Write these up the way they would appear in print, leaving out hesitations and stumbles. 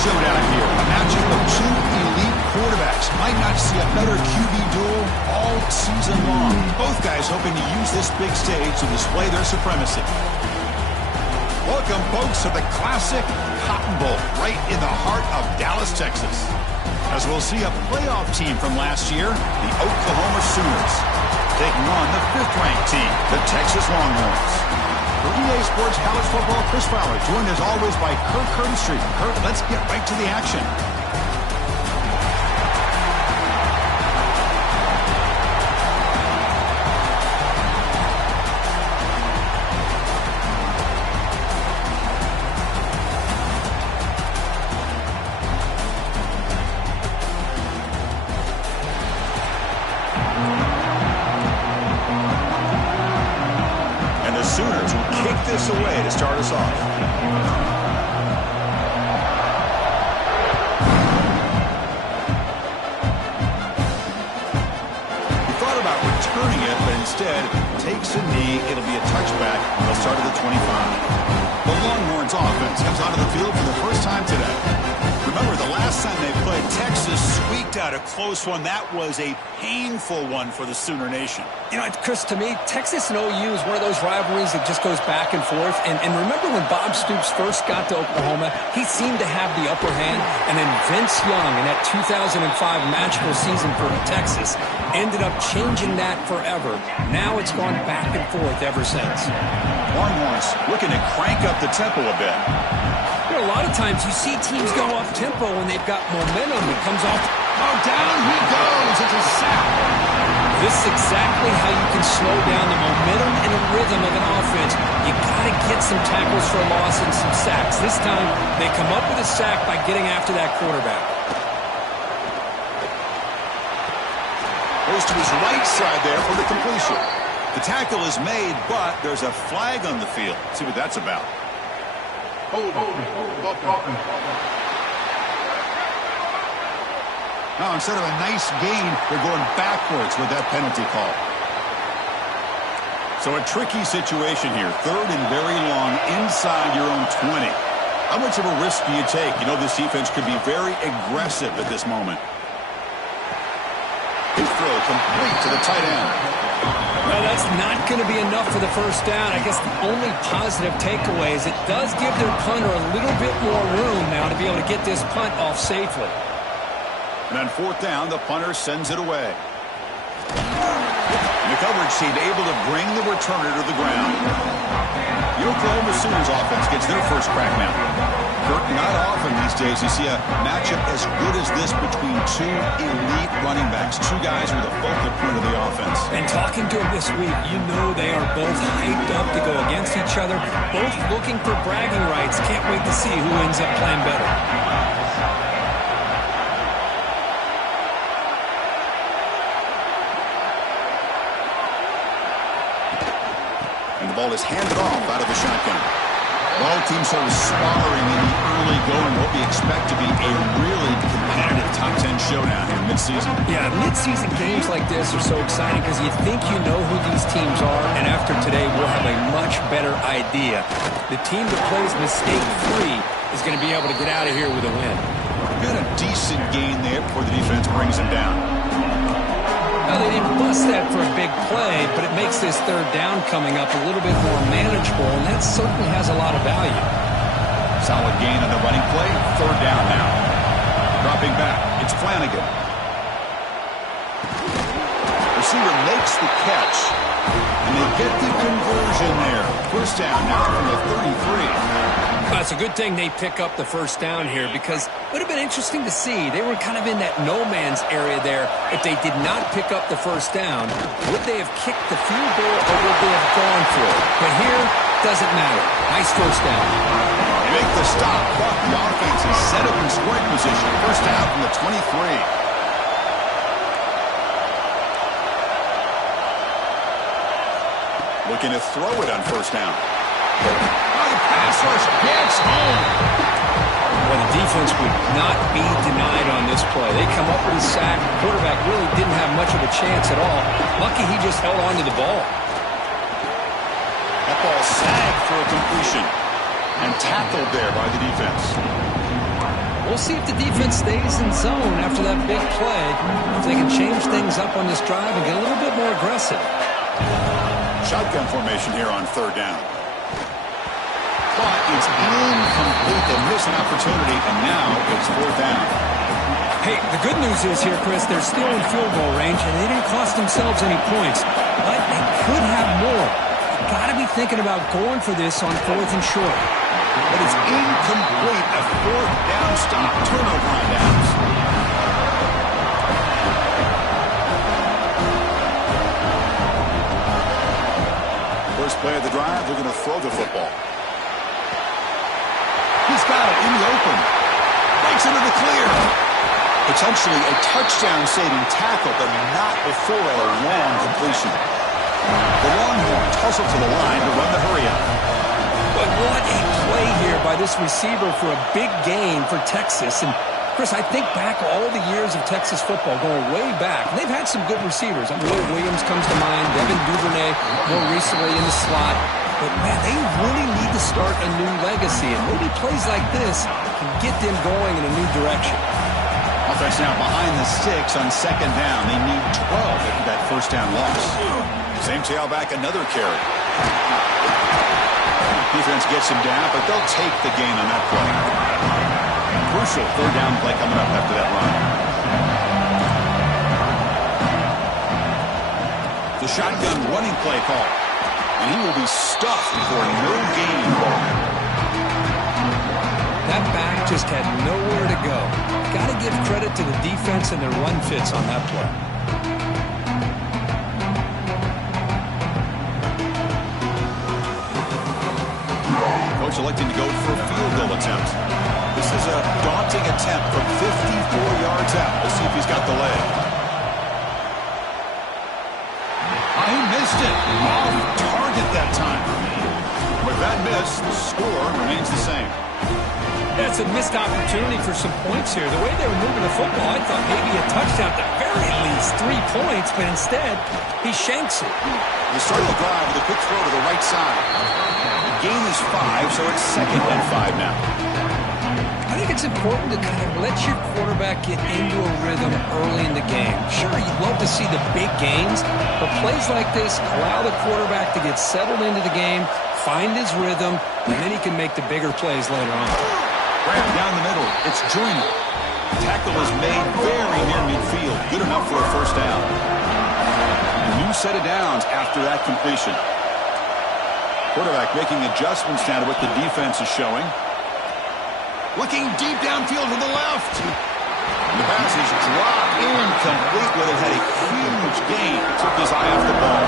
showdown here. A matchup of two elite quarterbacks. Might not see a better QB duel all season long. Both guys hoping to use this big stage to display their supremacy. Welcome, folks, to the classic Cotton Bowl, right in the heart of Dallas, Texas. As we'll see a playoff team from last year, the Oklahoma Sooners, taking on the 5th-ranked team, the Texas Longhorns. For EA Sports College Football, Chris Fowler, joined as always by Kirk Herbstreit. Kirk, let's get right to the action. Sooners will kick this away to start us off. He thought about returning it, but instead takes a knee. It'll be a touchback. They'll start at the 25. The Longhorns offense comes onto the field for the first time today. Remember, the last time they played, Texas squeaked out a close one. That was a painful one for the Sooner Nation. You know, Chris, to me, Texas and OU is one of those rivalries that just goes back and forth. And remember when Bob Stoops first got to Oklahoma, he seemed to have the upper hand. And then Vince Young in that 2005 magical season for Texas ended up changing that forever. Now it's gone back and forth ever since. Longhorns looking to crank up the tempo a bit. You know, a lot of times you see teams go up-tempo when they've got momentum. It comes off. Oh, down he goes. It's a sack. This is exactly how you can slow down the momentum and the rhythm of an offense. You got to get some tackles for a loss and some sacks. This time, they come up with a sack by getting after that quarterback. Goes to his right side there for the completion. The tackle is made, but there's a flag on the field. Let's see what that's about. Now, instead of a nice gain, they're going backwards with that penalty call. So a tricky situation here. 3rd and very long inside your own 20. How much of a risk do you take? You know this defense could be very aggressive at this moment. His throw complete to the tight end. Well, that's not going to be enough for the first down. I guess the only positive takeaway is it does give their punter a little bit more room now to be able to get this punt off safely. And on 4th down, the punter sends it away. And the coverage team able to bring the returner to the ground. The Oklahoma Sooners offense gets their first crack now. Kirk, not often these days you see a matchup as good as this between two elite running backs, two guys with a focal point of the offense. And talking to them this week, you know they are both hyped up to go against each other, both looking for bragging rights. Can't wait to see who ends up playing better. And the ball is handed off out of the shotgun. Both teams sort of sparring in the early going, what we expect to be a really competitive top 10 showdown here mid-season. Yeah, mid-season games like this are so exciting because you think you know who these teams are, and after today we'll have a much better idea. The team that plays mistake-free is going to be able to get out of here with a win. Got a decent gain there before the defense brings him down. Now, they didn't bust that for a big play, but it makes this 3rd down coming up a little bit more manageable, and that certainly has a lot of value. Solid gain on the running play. 3rd down now. Dropping back. It's Flanagan. Receiver makes the catch, and they get the conversion there. First down now from the 33. It's a good thing they pick up the first down here because it would have been interesting to see. They were kind of in that no-man's area there. If they did not pick up the first down, would they have kicked the field goal or would they have gone for it? But here, doesn't matter. Nice first down. They make the stop, but the offense is set up in scoring position. First down from the 23. Looking to throw it on first down. Pass rush gets home. Well, the defense would not be denied on this play. They come up with a sack. The quarterback really didn't have much of a chance at all. Lucky he just held on to the ball. That ball sagged for a completion and tackled there by the defense. We'll see if the defense stays in zone after that big play, if they can change things up on this drive and get a little bit more aggressive. Shotgun formation here on third down. But it's incomplete. They miss an opportunity, and now it's fourth down. Hey, the good news is here, Chris, they're still in field goal range, and they didn't cost themselves any points. But they could have more. Got to be thinking about going for this on fourth and short. But it's incomplete. A fourth down stop. Turnover on downs. First play of the drive, they're going to throw the football. He's got it in the open. Breaks into the clear. Potentially a touchdown-saving tackle, but not before a long completion. The Longhorns hustle to the line to run the hurry-up. But what a play here by this receiver for a big gain for Texas. And, Chris, I think back all the years of Texas football, going way back. They've had some good receivers. Will Williams comes to mind, Devin Duvernay more recently in the slot. But, man, they really need to start a new legacy. And maybe plays like this can get them going in a new direction. Offense now behind the sticks on second down. They need 12 after that first down loss. Same tailback, another carry. Defense gets him down, but they'll take the gain on that play. Crucial third down play coming up after that run. The shotgun running play call. And he will be stuffed for no gain. That back just had nowhere to go. Got to give credit to the defense and their run fits on that play. Coach electing to go for a field goal attempt. This is a daunting attempt from 54 yards out. Let's see if he's got the leg. He missed it. Off target that time. With that miss, the score remains the same. That's a missed opportunity for some points here. The way they were moving the football, I thought maybe a touchdown at the very least, 3 points, but instead, he shanks it. The start of the drive with a quick throw to the right side. The gain is 5, so it's second and 5 now. I think it's important to kind of let your quarterback get into a rhythm early in the game. Sure, you'd love to see the big gains, but plays like this allow the quarterback to get settled into the game, find his rhythm, and then he can make the bigger plays later on. Right down the middle, it's Joyner. Tackle is made very near midfield. Good enough for a first down. A new set of downs after that completion. Quarterback making adjustments now to what the defense is showing. Looking deep downfield to the left. The pass is dropped incomplete, but it had a huge gain. Took his eye off the ball.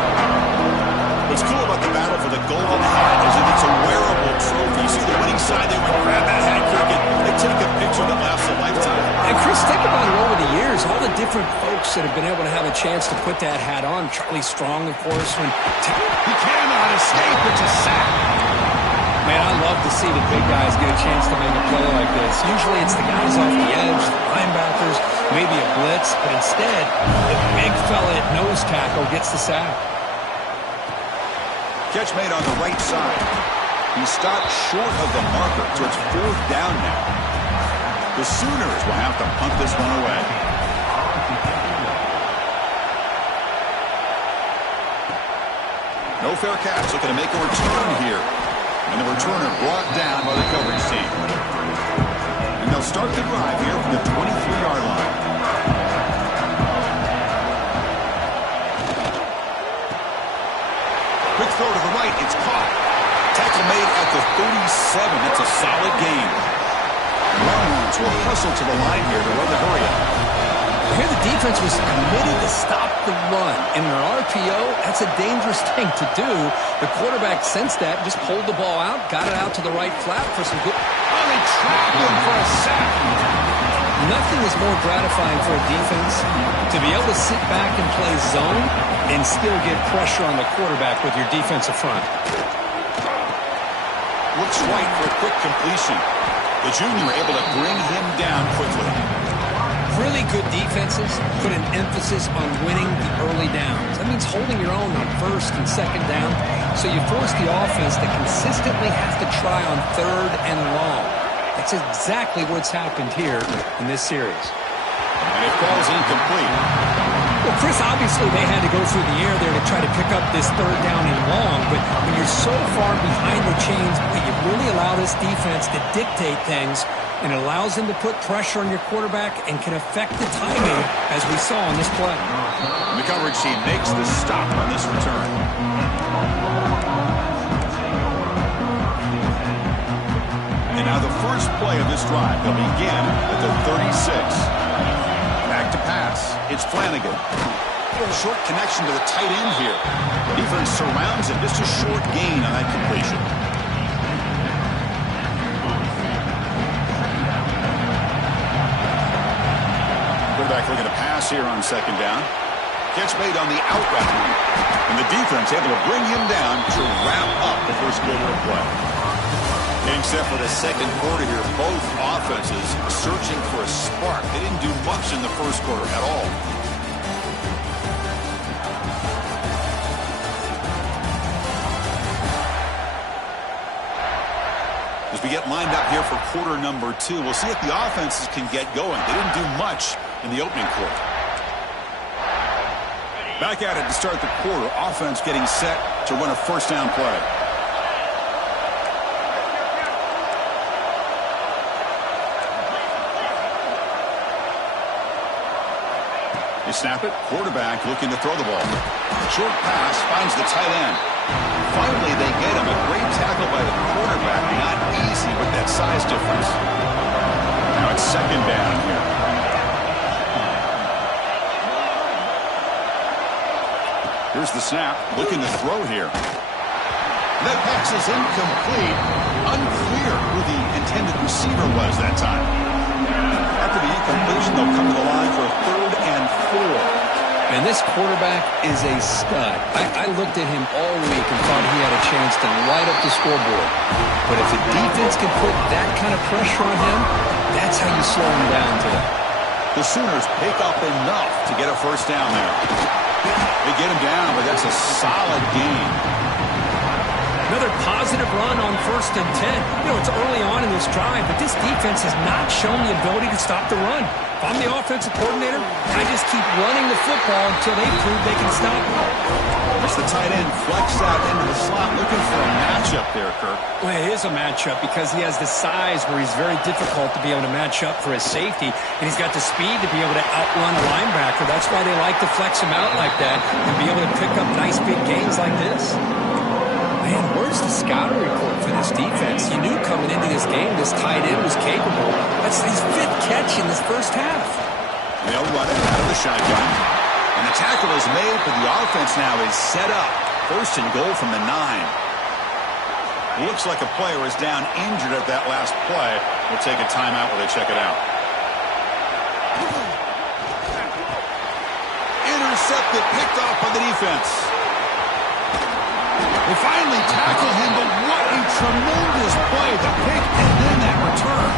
What's cool about the battle for the golden hat is that it's a wearable trophy. You see the winning side, they would grab that hat cricket and take a picture that lasts a lifetime. And Chris, think about it over the years, all the different folks that have been able to have a chance to put that hat on. Charlie Strong, of course. He cannot escape. It's a sack. Man, I love to see the big guys get a chance to make a play like this. Usually it's the guys off the edge, the linebackers, maybe a blitz, but instead, the big fella at nose tackle gets the sack. Catch made on the right side. He stopped short of the marker, so it's fourth down now. The Sooners will have to punt this one away. No fair catch, looking to make a return here. And the returner brought down by the coverage team. And they'll start the drive here from the 23-yard line. Quick throw to the right. It's caught. Tackle made at the 37. That's a solid gain. Longhorns will hustle to the line here to run the hurry-up. Here the defense was committed to stop the run. In an RPO, that's a dangerous thing to do. The quarterback sensed that, just pulled the ball out, got it out to the right flat for some good. Oh, they trapped him for a sack. Nothing is more gratifying for a defense to be able to sit back and play zone and still get pressure on the quarterback with your defensive front. Looks right for a quick completion. The junior able to bring him down quickly. Really good defenses put an emphasis on winning the early downs. That means holding your own on first and second down, so you force the offense to consistently have to try on third and long. It's exactly what's happened here in this series. And it falls incomplete. Well, Chris, obviously they had to go through the air there to try to pick up this third down and long, but when you're so far behind the chains, you really allow this defense to dictate things, and it allows them to put pressure on your quarterback and can affect the timing, as we saw on this play. The coverage team makes the stop on this return. And now the first play of this drive, they'll begin at the 36. Back to pass. It's Flanagan. Short connection to the tight end here. Defense surrounds him. Just a short gain on that completion. Quarterback looking to pass here on second down. Catch made on the out route. And the defense able to bring him down to wrap up the first quarter of play. Getting set for the second quarter here, both offenses searching for a spark. They didn't do much in the first quarter at all. As we get lined up here for quarter number 2, we'll see if the offenses can get going. They didn't do much in the opening quarter. Back at it to start the quarter. Offense getting set to run a first down play. They snap it. Quarterback looking to throw the ball. Short pass finds the tight end. Finally, they get him. A great tackle by the quarterback. Not easy with that size difference. Now it's second down here. Here's the snap. Looking to throw here. That pass is incomplete. Unclear who the intended receiver was that time. After the incompletion, they'll come to the line for a 3rd and 4. And this quarterback is a stud. I looked at him all week and thought he had a chance to light up the scoreboard. But if the defense can put that kind of pressure on him, that's how you slow him down today. The Sooners pick up enough to get a first down there. They get him down, but that's a solid gain. Another positive run on 1st and 10. You know, it's early on in this drive, but this defense has not shown the ability to stop the run. If I'm the offensive coordinator, I just keep running the football until they prove they can stop it. As the tight end flexed out into the slot, looking for a matchup there, Kirk. Well, it is a matchup because he has the size where he's very difficult to be able to match up for his safety, and he's got the speed to be able to outrun a linebacker. That's why they like to flex him out like that and be able to pick up nice big gains like this. Man, where's the scouting report for this defense? You knew coming into this game this tight end was capable. That's his 5th catch in this first half. They'll run it out of the shotgun. And the tackle is made, but the offense now is set up. 1st and goal from the 9. It looks like a player is down injured at that last play. We'll take a timeout while they check it out. Intercepted, picked off by the defense. They finally tackle him, but what a tremendous play. The pick and then that return.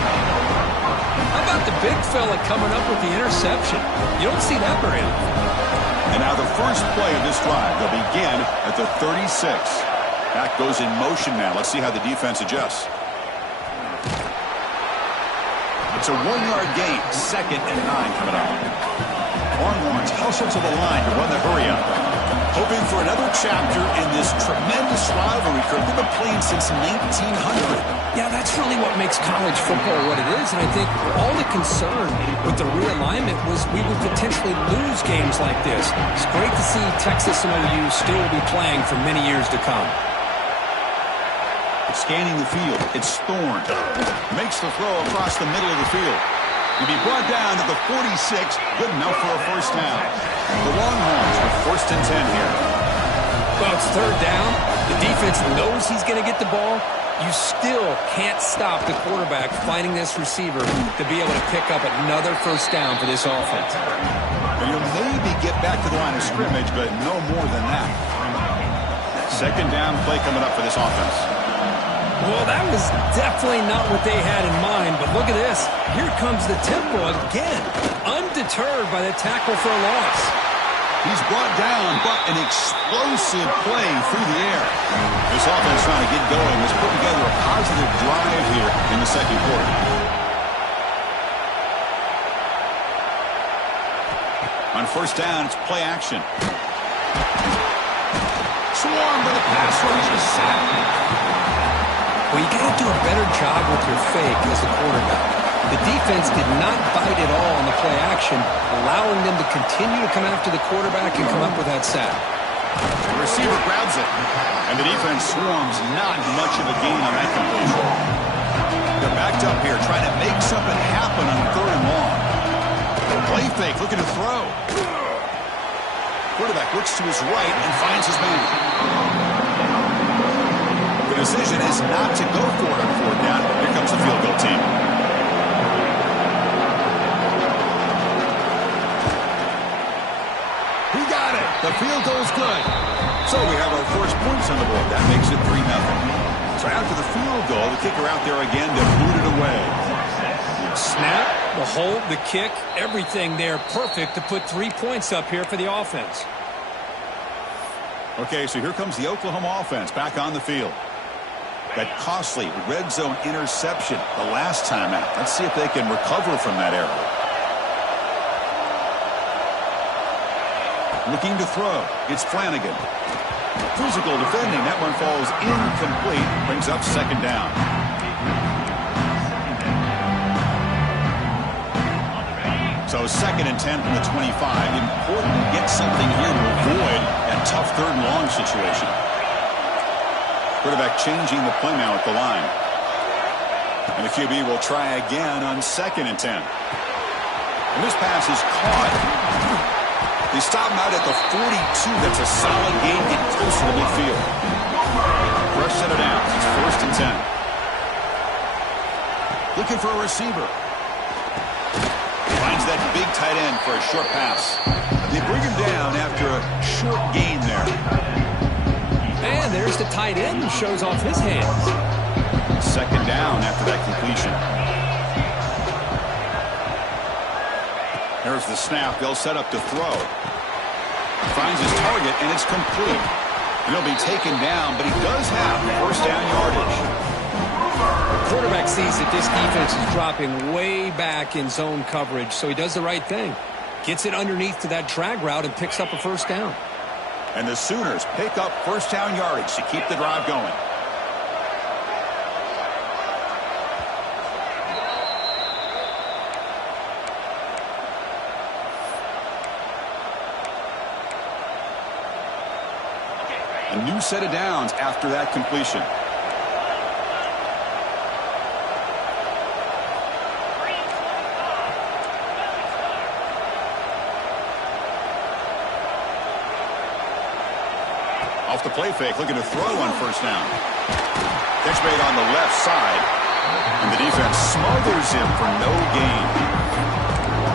How about the big fella coming up with the interception? You don't see that very often. And now the first play of this drive. They'll begin at the 36. Back goes in motion now. Let's see how the defense adjusts. It's a 1-yard gain. 2nd and 9 coming up. Longhorns hustle to the line to run the hurry up. Hoping for another chapter in this tremendous rivalry. They've been playing since 1900. Yeah, that's really what makes college football what it is. And I think all the concern with the realignment was we would potentially lose games like this. It's great to see Texas and OU still be playing for many years to come. Scanning the field. It's Thorne. Makes the throw across the middle of the field. He'll be brought down to the 46. Good enough for a first down. The Longhorns with 1st and 10 here. Well, it's 3rd down. The defense knows he's going to get the ball. You still can't stop the quarterback finding this receiver to be able to pick up another first down for this offense. And you'll maybe get back to the line of scrimmage, but no more than that. 2nd down play coming up for this offense. Well, that was definitely not what they had in mind, but look at this. Here comes the tempo again, undeterred by the tackle for a loss. He's brought down, but an explosive play through the air. This offense trying to get going has put together a positive drive here in the second quarter. On first down, it's play action. Swarmed by the pass rush is sacked. Well, you got to do a better job with your fake as the quarterback. The defense did not bite at all on the play action, allowing them to continue to come after the quarterback and come up with that sack. The receiver grabs it, and the defense swarms. Not much of a gain on that completion. They're backed up here trying to make something happen on third and long. Play fake, looking to throw. Quarterback looks to his right and finds his man. The decision is not to go for it on fourth down. Here comes the field goal team. He got it. The field goal's good. So we have our first points on the board. That makes it 3-0. So after the field goal, the kicker out there again to boot it away. Snap, the hold, the kick, everything there perfect to put 3 points up here for the offense. Okay, so here comes the Oklahoma offense back on the field. That costly red zone interception the last time out. Let's see if they can recover from that error. Looking to throw. It's Flanagan. Physical defending. That one falls incomplete. Brings up second down. So 2nd and 10 from the 25. Important to get something here to avoid that tough third and long situation. Quarterback changing the play now at the line. And the QB will try again on 2nd and 10. And this pass is caught. They stop him out at the 42. That's a solid gain, getting closer to midfield. Fresh set of downs. It's 1st and 10. Looking for a receiver. Finds that big tight end for a short pass. They bring him down after a short gain there. And there's the tight end who shows off his hands. 2nd down after that completion. There's the snap. They'll set up to throw. Finds his target, and it's complete. And he'll be taken down, but he does have first down yardage. The quarterback sees that this defense is dropping way back in zone coverage, so he does the right thing. Gets it underneath to that drag route and picks up a first down. And the Sooners pick up first down yardage to keep the drive going. A new set of downs after that completion. Off the play fake, looking to throw on first down. Catch made on the left side, and the defense smothers him for no gain.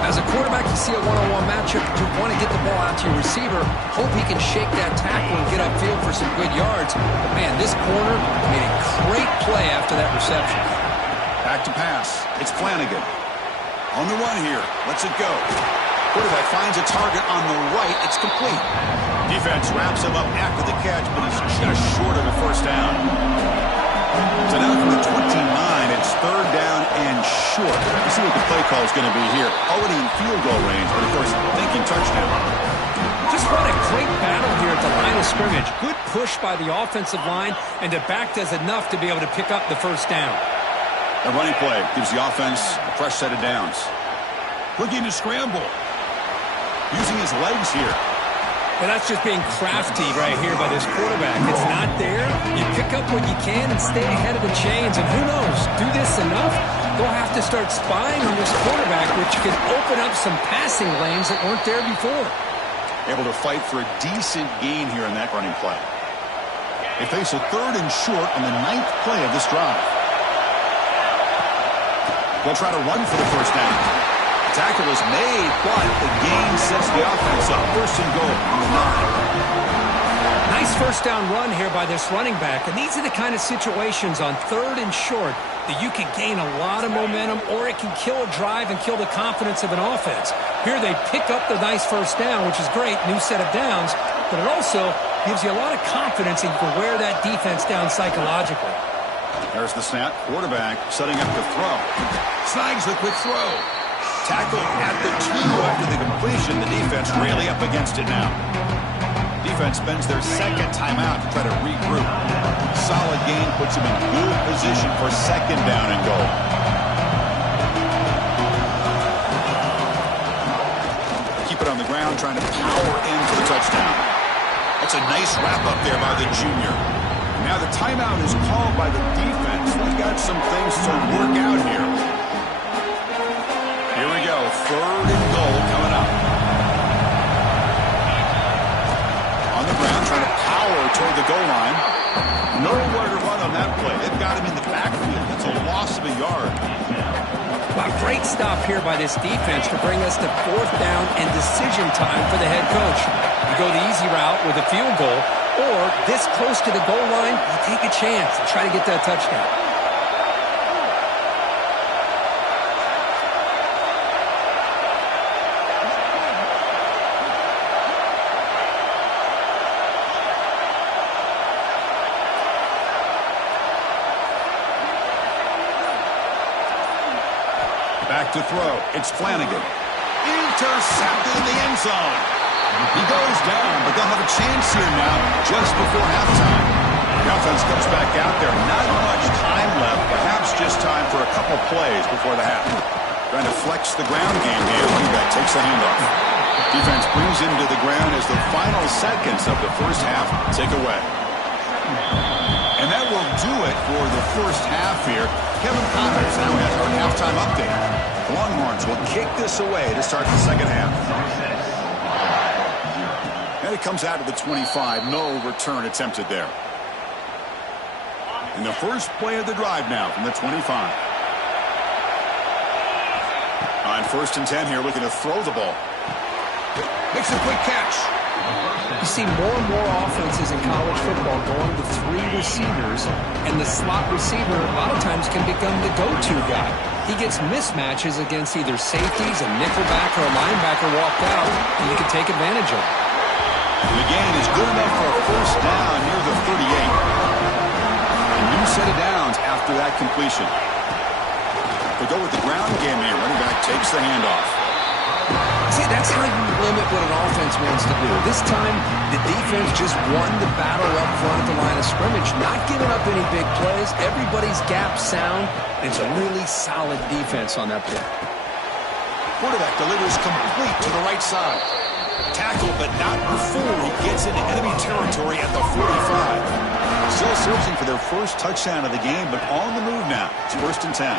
As a quarterback, you see a one-on-one matchup. You want to get the ball out to your receiver. Hope he can shake that tackle and get upfield for some good yards. But, man, this corner made a great play after that reception. Back to pass. It's Flanagan. On the run here. Lets it go. Quarterback finds a target on the right. It's complete. Defense wraps him up after the catch, but he's just short of a first down. So now from the 29, it's 3rd down and short. Let's see what the play call is going to be here. Already in field goal range, but of course thinking touchdown. Just what a great battle here at the line of scrimmage. Good push by the offensive line, and the back does enough to be able to pick up the first down. A running play gives the offense a fresh set of downs. Looking to scramble. Using his legs here. And that's just being crafty right here by this quarterback. It's not there. You pick up what you can and stay ahead of the chains. And who knows, do this enough, they'll have to start spying on this quarterback, which can open up some passing lanes that weren't there before. Able to fight for a decent gain here in that running play. They face a 3rd and short on the 9th play of this drive. They'll try to run for the first down. Tackle is made, but the gain sets the offense up. 1st and goal on the 9. Nice Nice first down run here by this running back. And these are the kind of situations on 3rd and short that you can gain a lot of momentum, or it can kill a drive and kill the confidence of an offense. Here they pick up the nice first down, which is great, new set of downs, but it also gives you a lot of confidence and you can wear that defense down psychologically. There's the snap. Quarterback setting up to throw. Snags the quick throw. Tackle at the 2 after the completion. The defense really up against it now. Defense spends their second timeout to try to regroup. Solid gain puts him in good position for 2nd down and goal. Keep it on the ground, trying to power into the touchdown. That's a nice wrap up there by the junior. Now the timeout is called by the defense. They've got some things to work out here. Here we go. 3rd and goal coming up. On the ground, trying to power toward the goal line. Nowhere to run on that play. They've got him in the backfield. It's a loss of a yard. A great stop here by this defense to bring us to 4th down and decision time for the head coach. You go the easy route with a field goal, or this close to the goal line, you take a chance and try to get that touchdown. Back to throw. It's Flanagan. Intercepted in the end zone. He goes down, but they'll have a chance here now just before halftime. The offense comes back out there. Not much time left. Perhaps just time for a couple plays before the half. Trying to flex the ground game here. Running back takes the handoff. Defense brings him to the ground as the final seconds of the first half tick away. And that will do it for the first half here. Kevin Connors now has our halftime update. The Longhorns will kick this away to start the second half. And it comes out of the 25. No return attempted there. And the first play of the drive now from the 25. On 1st and 10 here, looking to throw the ball. Makes a quick catch. You see more and more offenses in college football going to 3 receivers, and the slot receiver a lot of times can become the go-to guy. He gets mismatches against either safeties, a nickelback, or a linebacker walked out, and you can take advantage of it. The gain is good enough for a first down near the 38. A new set of downs after that completion. They go with the ground game here. Running back takes the handoff. See, that's how you limit what an offense wants to do. This time, the defense just won the battle up front at the line of scrimmage, not giving up any big plays. Everybody's gap sound. It's a really solid defense on that play. Quarterback delivers complete to the right side. Tackle, but not before he gets into enemy territory at the 45. Still searching for their first touchdown of the game, but on the move now. It's 1st and 10.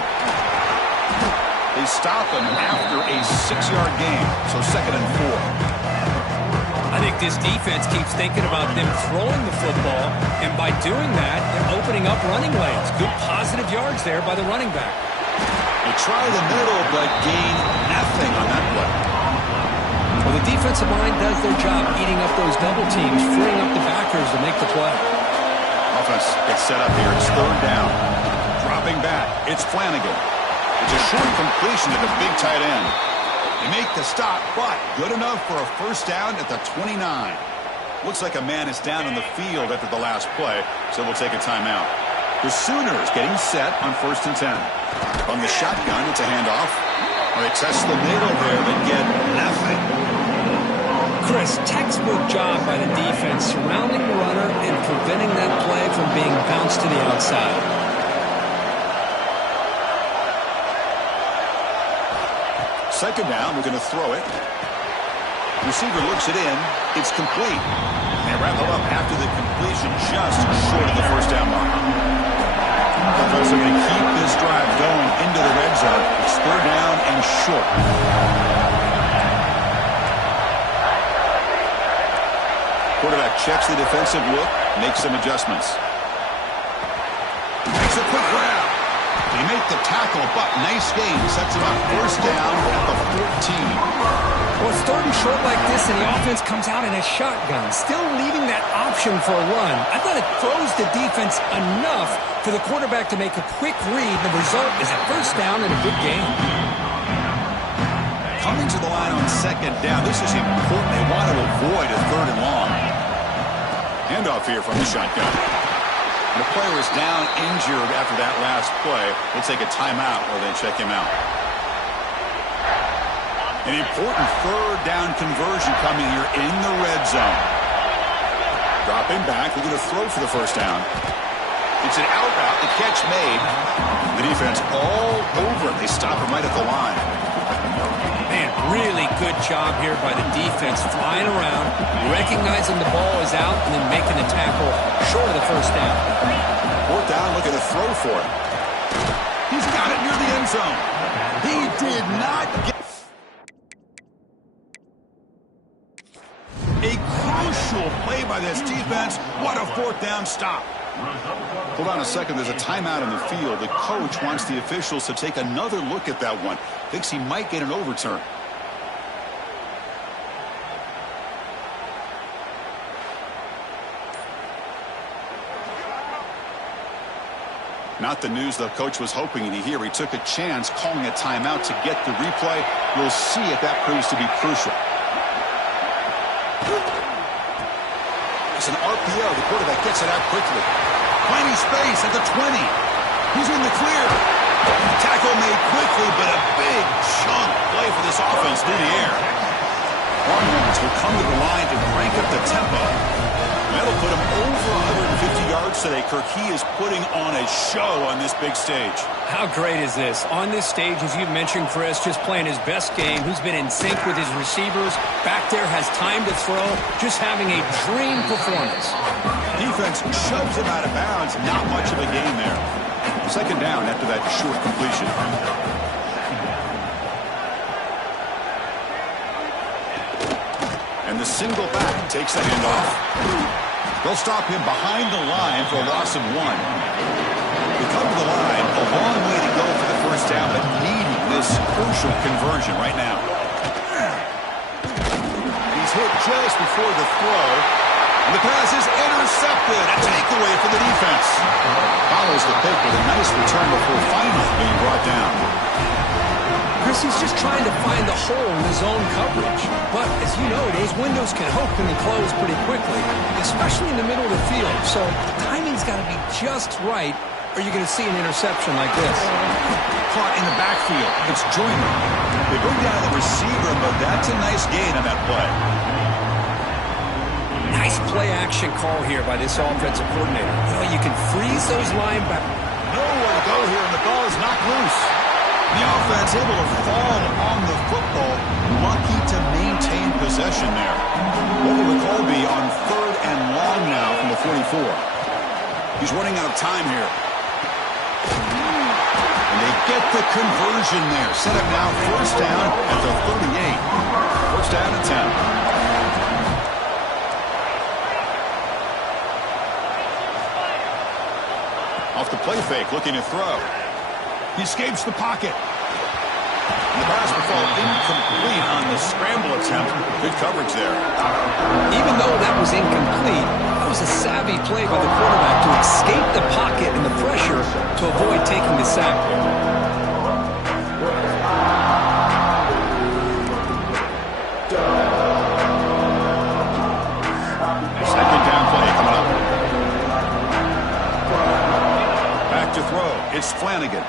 They stop him after a 6-yard gain, so 2nd and 4. I think this defense keeps thinking about them throwing the football, and by doing that, they're opening up running lanes. Good positive yards there by the running back. They try the middle, but gain nothing on that play. Well, the defensive line does their job eating up those double teams, freeing up the backers to make the play. Offense gets set up here. It's 3rd down. Dropping back. It's Flanagan. It's a short completion to the big tight end. They make the stop, but good enough for a first down at the 29. Looks like a man is down on the field after the last play, so we'll take a timeout. The Sooners getting set on 1st and 10. On the shotgun, it's a handoff. Well, they test the middle there, but get nothing. Chris, textbook job by the defense surrounding the runner and preventing that play from being bounced to the outside. Second down, we're going to throw it. Receiver looks it in. It's complete. They wrap him up after the completion, just short of the first down line. Offense are going to keep this drive going into the red zone. It's 3rd down and short. Quarterback checks the defensive look, makes some adjustments. Makes a quick grab. They make the tackle, but nice gain. Sets him up 1st down at the 14. Well, it's 3rd and short like this and the offense comes out in a shotgun, still leaving that option for a run. I thought it throws the defense enough for the quarterback to make a quick read. The result is a first down and a good game. Coming to the line on second down, this is important. They want to avoid a third and long. Handoff here from the shotgun. The player is down injured after that last play. We'll take a timeout while they check him out. An important third down conversion coming here in the red zone. Dropping back, looking to throw for the first down. It's an out route, the catch made. The defense all over it. They stop him right at the line. Man, really good job here by the defense, flying around, recognizing the ball is out, and then making the tackle short of the first down. Fourth down, looking to throw for it. He's got it near the end zone. He did not get... A crucial play by this defense. What a fourth down stop. Hold on a second. There's a timeout in the field. The coach wants the officials to take another look at that one. Thinks he might get an overturn. Not the news the coach was hoping to hear. He took a chance calling a timeout to get the replay. We'll see if that proves to be crucial. It's an RPO. The quarterback gets it out quickly. Finding space at the 20. He's in the clear. Tackle made quickly, but a big chunk play for this offense through the air. Longhorns will come to the line to crank up the tempo. That'll put him over 150 yards today. Kirk, he is putting on a show on this big stage. How great is this? On this stage, as you mentioned, Chris, just playing his best game. He's been in sync with his receivers. Back there, has time to throw. Just having a dream performance. Defense shoves him out of bounds. Not much of a gain there. Second down after that short completion. And the single back takes the handoff. They'll stop him behind the line for a loss of 1. They come to the line, a long way to go for the first down, but needing this crucial conversion right now. He's hit just before the throw. And the pass is intercepted. A takeaway for the defense. Follows the pick with a nice return before finally being brought down. Chris, he's just trying to find the hole in his own coverage. But, as you know, those windows can open and close pretty quickly, especially in the middle of the field. So the timing's got to be just right, or you're going to see an interception like this. Caught in the backfield. It's Joyner. They bring down the receiver, but that's a nice gain on that play. Nice play-action call here by this offensive coordinator. You know, you can freeze those linebackers. Nowhere to go here, and the ball is knocked loose. The offense able to fall on the football, lucky to maintain possession there. What will the call be on third and long now from the 44? He's running out of time here. And they get the conversion there. Set up now first down at the 38. First down and 10. Off the play fake, looking to throw. He escapes the pocket. And the pass will fall incomplete on the scramble attempt. Good coverage there. Even though that was incomplete, that was a savvy play by the quarterback to escape the pocket and the pressure to avoid taking the sack. Second down play coming up. Back to throw. It's Flanagan.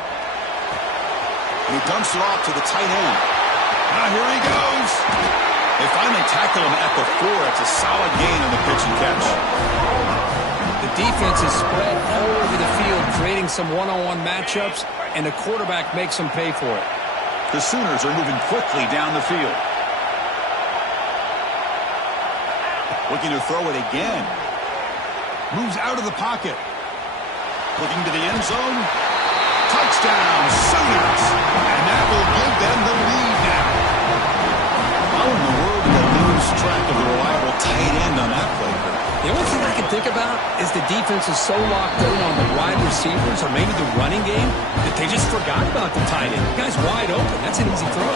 He dumps it off to the tight end. Now here he goes. They finally tackle him at the 4. It's a solid gain on the pitch and catch. The defense is spread all over the field, creating some one-on-one matchups, and the quarterback makes them pay for it. The Sooners are moving quickly down the field. Looking to throw it again. Moves out of the pocket. Looking to the end zone. Touchdown, Sooners! And that will give them the lead now. How in the world did they lose track of the reliable tight end on that play? The only thing I can think about is the defense is so locked in on the wide receivers or maybe the running game that they just forgot about the tight end. The guy's wide open. That's an easy throw.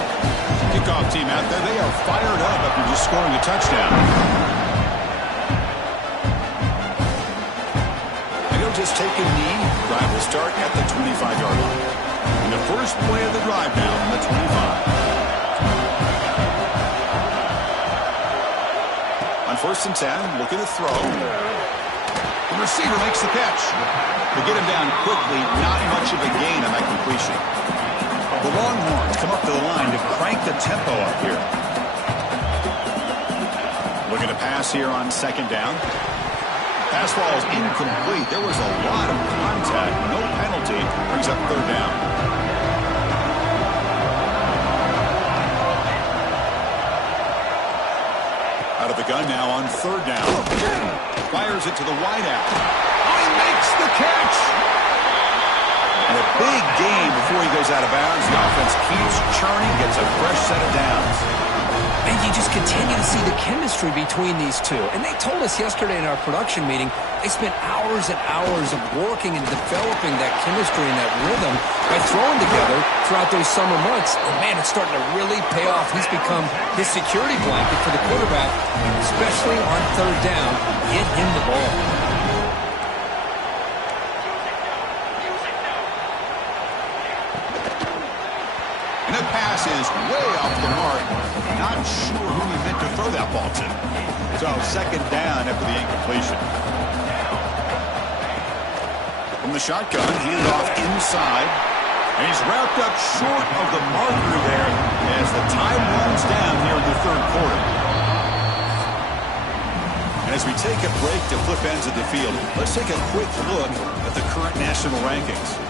You kickoff team out there, they are fired up after just scoring a touchdown. And he'll just take a knee. Drive will start at the 25-yard line. And the first play of the drive now on the 25. On 1st and 10, looking to throw. The receiver makes the catch. To get him down quickly, not much of a gain on that completion. The Longhorns come up to the line to crank the tempo up here. Looking to pass here on 2nd down. Pass ball is incomplete. There was a lot of contact. No penalty. Brings up 3rd down. Out of the gun now on 3rd down. Fires it to the wideout. Oh, he makes the catch! And a big gain before he goes out of bounds. The offense keeps churning, gets a fresh set of downs. And you just continue to see the chemistry between these two. And they told us yesterday in our production meeting, they spent hours and hours of working and developing that chemistry and that rhythm by throwing together throughout those summer months. And man, it's starting to really pay off. He's become his security blanket for the quarterback, especially on 3rd down. Get him the ball. And the pass is way off the mark. Not sure who he meant to throw that ball to. So 2nd down after the incompletion. From the shotgun, handoff inside. And he's wrapped up short of the marker there as the time runs down here in the 3rd quarter. And as we take a break to flip ends of the field, let's take a quick look at the current national rankings.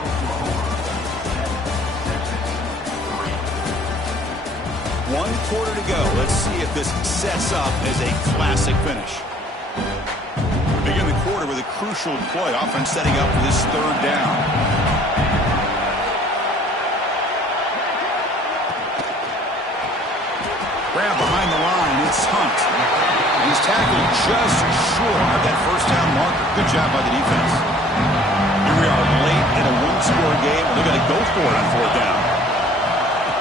One quarter to go. Let's see if this sets up as a classic finish. Begin the quarter with a crucial play. Offense setting up for this 3rd down. Grab behind the line. It's Hunt. He's tackled just short of that 1st down marker. Good job by the defense. Here we are late in a one-score game. They're going to go for it on 4th down.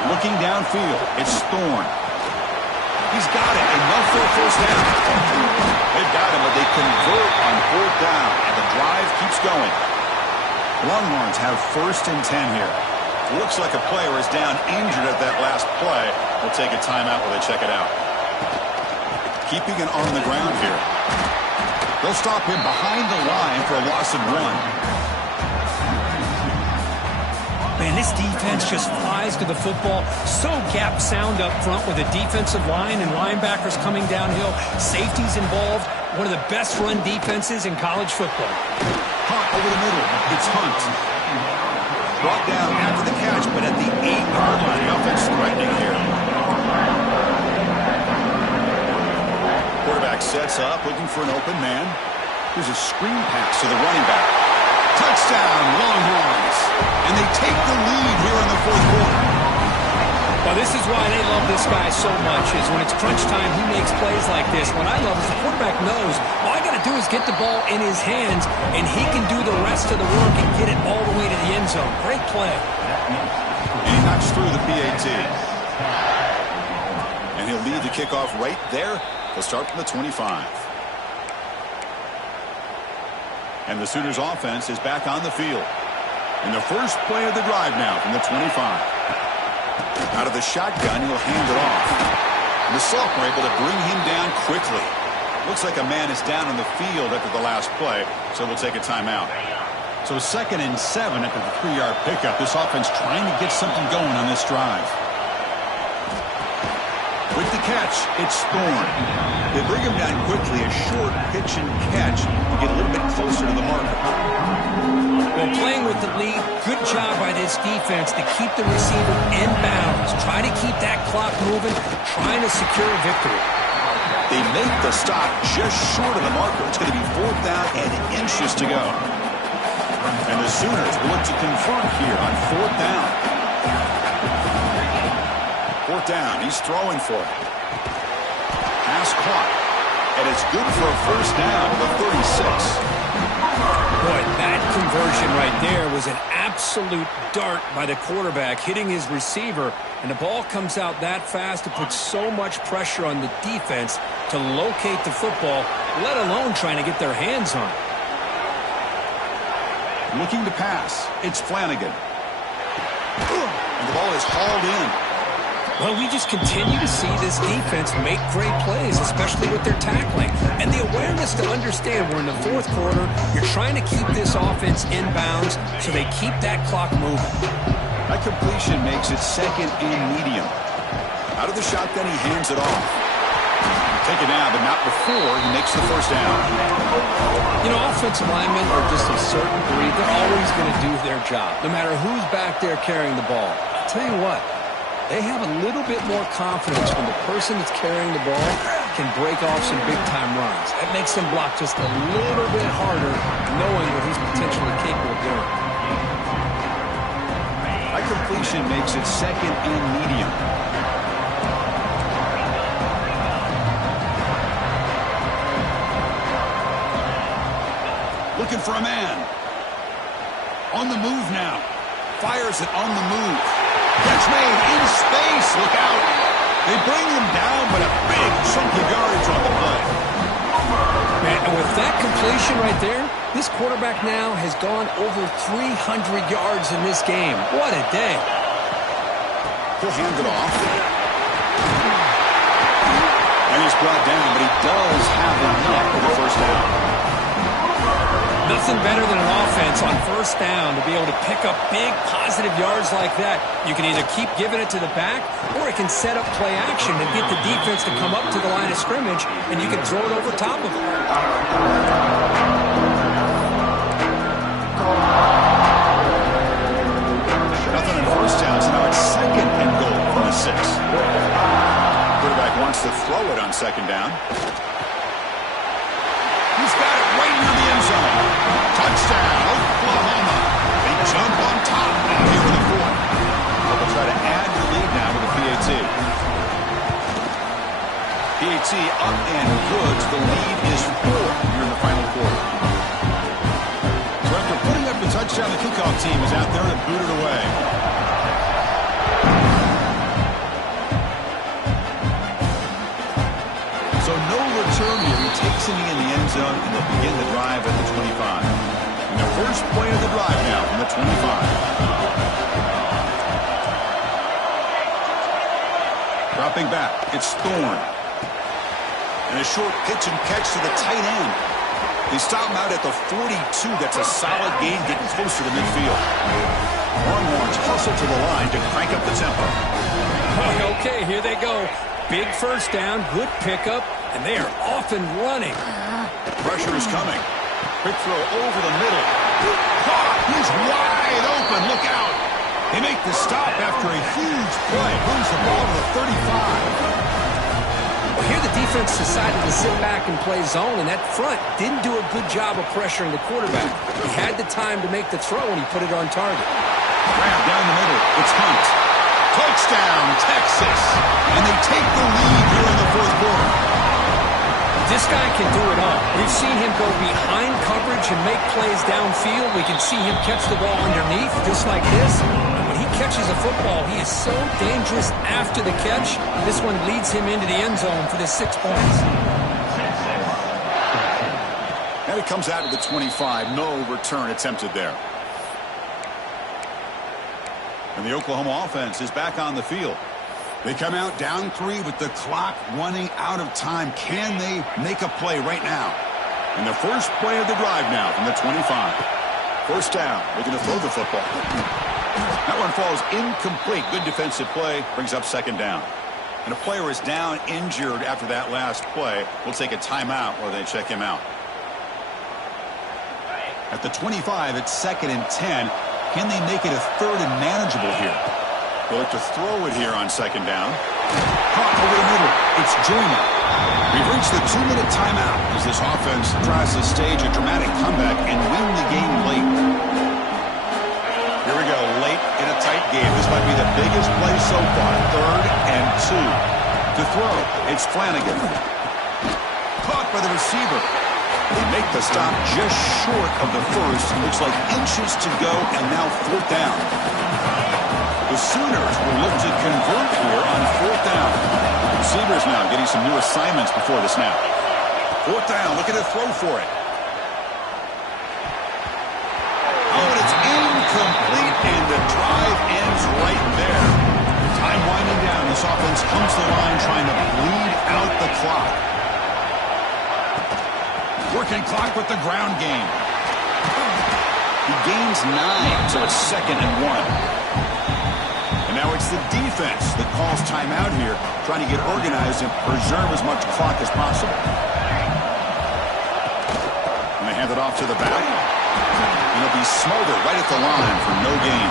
Looking downfield, it's Thorne. He's got it, enough for a 1st down. They've got him, but they convert on 4th down, and the drive keeps going. Longhorns have 1st and 10 here. It looks like a player is down injured at that last play. They'll take a timeout while they check it out. Keeping it on the ground here. They'll stop him behind the line for a loss of 1. Man, this defense just flies to the football. So gap sound up front with a defensive line and linebackers coming downhill. Safeties involved. One of the best run defenses in college football. Hunt over the middle. It's Hunt. Brought down after the catch, but at the 8-yard line. The offense threatening here. Quarterback sets up, looking for an open man. Here's a screen pass to the running back. Touchdown, Longhorns. And they take the lead here in the 4th quarter. Well, this is why they love this guy so much, is when it's crunch time, he makes plays like this. What I love is the quarterback knows all I got to do is get the ball in his hands, and he can do the rest of the work and get it all the way to the end zone. Great play. And he knocks through the PAT. And he'll lead the kickoff right there. He'll start from the 25. And the Sooners offense is back on the field. In the first play of the drive now from the 25. Out of the shotgun, he'll hand it off. And the sophomore able to bring him down quickly. Looks like a man is down on the field after the last play, so we'll take a timeout. So 2nd and 7 after the 3-yard pickup. This offense trying to get something going on this drive. With the catch, it's Thorne. They bring him down quickly, a short pitch and catch to get a little bit closer to the marker. Well, playing with the lead, good job by this defense to keep the receiver in bounds. Try to keep that clock moving, trying to secure a victory. They make the stop just short of the marker. It's going to be 4th down and inches to go. And the Sooners will look to convert here on 4th down. 4th down, he's throwing for it. Pass caught. And it's good for a 1st down at the 36. Boy, that conversion right there was an absolute dart by the quarterback, hitting his receiver, and the ball comes out that fast. It puts so much pressure on the defense to locate the football, let alone trying to get their hands on it. Looking to pass. It's Flanagan. And the ball is hauled in. Well, we just continue to see this defense make great plays, especially with their tackling. And the awareness to understand we're in the fourth quarter, you're trying to keep this offense in bounds so they keep that clock moving. That completion makes it second and medium. Out of the shotgun, he hands it off. Take it down, but not before he makes the first down. You know, offensive linemen are just a certain breed. They're always going to do their job, no matter who's back there carrying the ball. I'll tell you what, they have a little bit more confidence when the person that's carrying the ball can break off some big-time runs. That makes them block just a little bit harder, knowing what he's potentially capable of doing. That completion makes it second and medium. Looking for a man. On the move now. Fires it on the move. Catch made in space. Look out. They bring him down, but a big chunk of yardage on the play. Man, and with that completion right there, this quarterback now has gone over 300 yards in this game. What a day. He'll hand it off. And he's brought down, but he does have enough for the first down. Nothing better than an offense on first down to be able to pick up big positive yards like that. You can either keep giving it to the back, or it can set up play action and get the defense to come up to the line of scrimmage, and you can throw it over top of them. Nothing in first down, so now it's second and goal from the 6. Quarterback wants to throw it on second down. He's got it right near the end zone. Touchdown, Oklahoma. They jump on top now here in the 4th. They'll try to add the lead now with the PAT. PAT up and good. The lead is 4 here in the final quarter. So after putting up the touchdown, the kickoff team is out there to boot it away. So no return here. He takes it in the end zone, and they'll begin the drive at the 25. And the first play of the drive now from the 25. Dropping back, it's Thorne. And a short pitch and catch to the tight end. They stop him out at the 42. That's a solid gain, getting close to the midfield. Longhorns hustle to the line to crank up the tempo. Okay, here they go. Big first down, good pickup, and they are off and running. Pressure is coming. Quick throw over the middle. Caught! He's wide open. Look out! They make the stop after a huge play. Brings the ball to the 35. Well, here the defense decided to sit back and play zone, and that front didn't do a good job of pressuring the quarterback. He had the time to make the throw, and he put it on target. Grab down the middle. It's Hunt. Touchdown, Texas. And they take the lead here in the 4th quarter. This guy can do it all. We've seen him go behind coverage and make plays downfield. We can see him catch the ball underneath, just like this. And when he catches a football, he is so dangerous after the catch. This one leads him into the end zone for the 6 points. And it comes out of the 25. No return attempted there. And the Oklahoma offense is back on the field. They come out down 3 with the clock running out of time. Can they make a play right now? And the first play of the drive now from the 25. First down, looking to throw the football. That one falls incomplete. Good defensive play, brings up second down. And a player is down injured after that last play. We'll take a timeout while they check him out. At the 25, it's second and 10. Can they make it a third and manageable here? They look to throw it here on second down. Caught over the middle. It's Joyner. We've reached the 2-minute timeout as this offense tries to stage a dramatic comeback and win the game late. Here we go, late in a tight game. This might be the biggest play so far. Third and 2. To throw, it's Flanagan. Caught by the receiver. They make the stop just short of the first. Looks like inches to go, and now 4th down. The Sooners will look to convert here on 4th down. Receivers now getting some new assignments before the snap. 4th down, looking to throw for it. Oh, and it's incomplete, and the drive ends right there. Time winding down. This offense comes to the line trying to bleed out the clock. Working clock with the ground game. He gains 9, so it's 2nd and 1. And now it's the defense that calls timeout here, trying to get organized and preserve as much clock as possible. And they hand it off to the back. And it'll be smothered right at the line for no gain.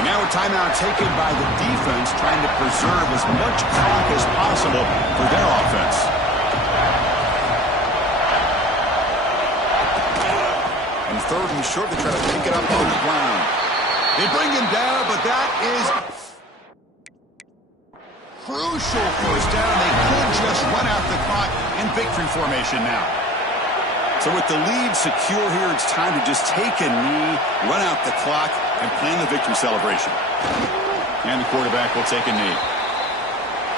And now a timeout taken by the defense, trying to preserve as much clock as possible for their offense. And 3rd and short, they try to pick it up on the ground. They bring him down, but that is crucial 1st down. They could just run out the clock in victory formation now. So with the lead secure here, it's time to just take a knee, run out the clock, and plan the victory celebration. And the quarterback will take a knee.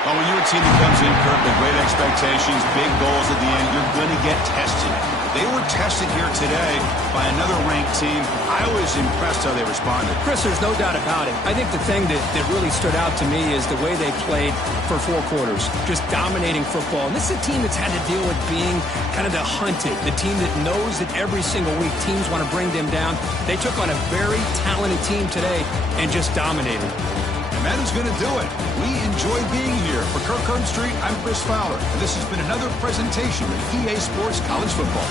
Well, when you're a team that comes in, Kirk, with great expectations, big goals at the end, you're going to get tested. They were tested here today by another ranked team. I was impressed how they responded. Chris, there's no doubt about it. I think the thing that really stood out to me is the way they played for 4 quarters, just dominating football. And this is a team that's had to deal with being kind of the hunted, the team that knows that every single week teams want to bring them down. They took on a very talented team today and just dominated. And that is going to do it. We enjoyed being here. For Kirk Herbstreit, I'm Chris Fowler. And this has been another presentation of EA Sports College Football.